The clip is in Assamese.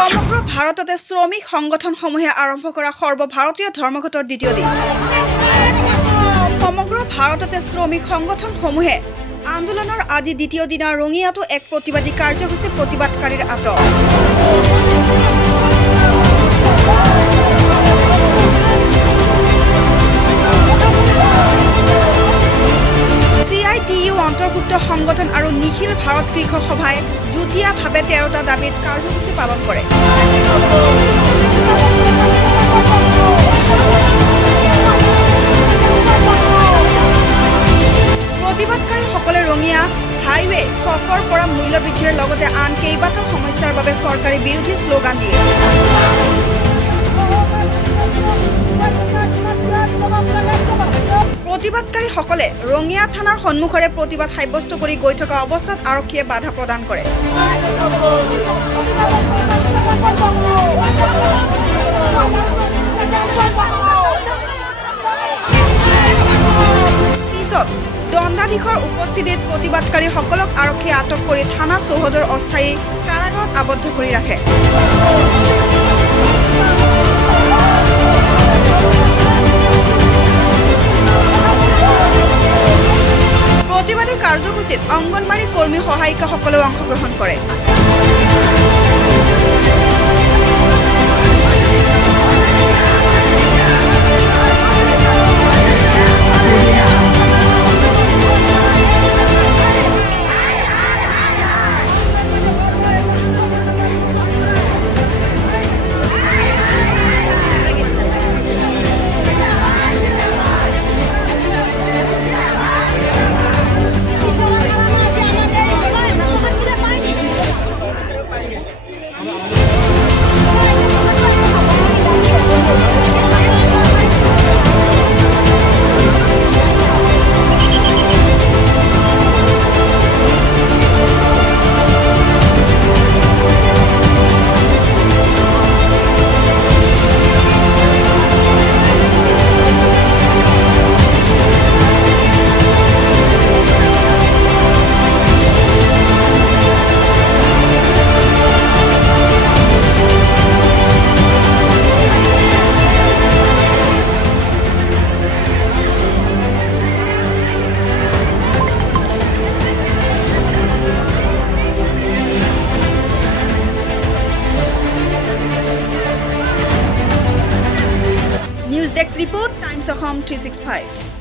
সমগ্ৰ ভাৰততে শ্ৰমিক সংগঠনসমূহে আৰম্ভ কৰা সৰ্বভাৰতীয় ধৰ্মঘটৰ দ্বিতীয় দিন। সমগ্ৰ ভাৰততে শ্ৰমিক সংগঠনসমূহে আন্দোলনৰ আজি দ্বিতীয় দিনা ৰঙিয়াতো এক প্ৰতিবাদী কাৰ্যসূচী প্ৰতিবাদকাৰীৰ আটক। CITU অন্তৰ্ভুক্ত সংগঠন আৰু নিখিল ভাৰত কৃষক সভাই যুটীয়াভাৱে 13টা দাবীত কাৰ্যসূচী পালন কৰে। প্ৰতিবাদকাৰীসকলে ৰঙিয়া হাইৱে চকৰ পৰা মূল্য বৃদ্ধিৰ লগতে আন কেইবাটাও সমস্যাৰ বাবে চৰকাৰী বিৰোধী শ্লোগান দিয়ে। প্ৰতিবাদকাৰীসকলে ৰঙিয়া থানাৰ সন্মুখৰে প্ৰতিবাদ সাব্যস্ত কৰি গৈ থকা অৱস্থাত আৰক্ষীয়ে বাধা প্ৰদান কৰে। পিছত দণ্ডাধীশৰ উপস্থিতিত প্ৰতিবাদকাৰীসকলক আৰক্ষীয়ে আটক কৰি থানা চৌহদৰ অস্থায়ী কাৰাগাৰত আবদ্ধ কৰি ৰাখে। প্ৰতিবাদী কাৰ্যসূচীত অংগনবাড়ী কৰ্মী সহায়িকাসকলেও অংশগ্ৰহণ কৰে। News Desk Report, Times of Home 365.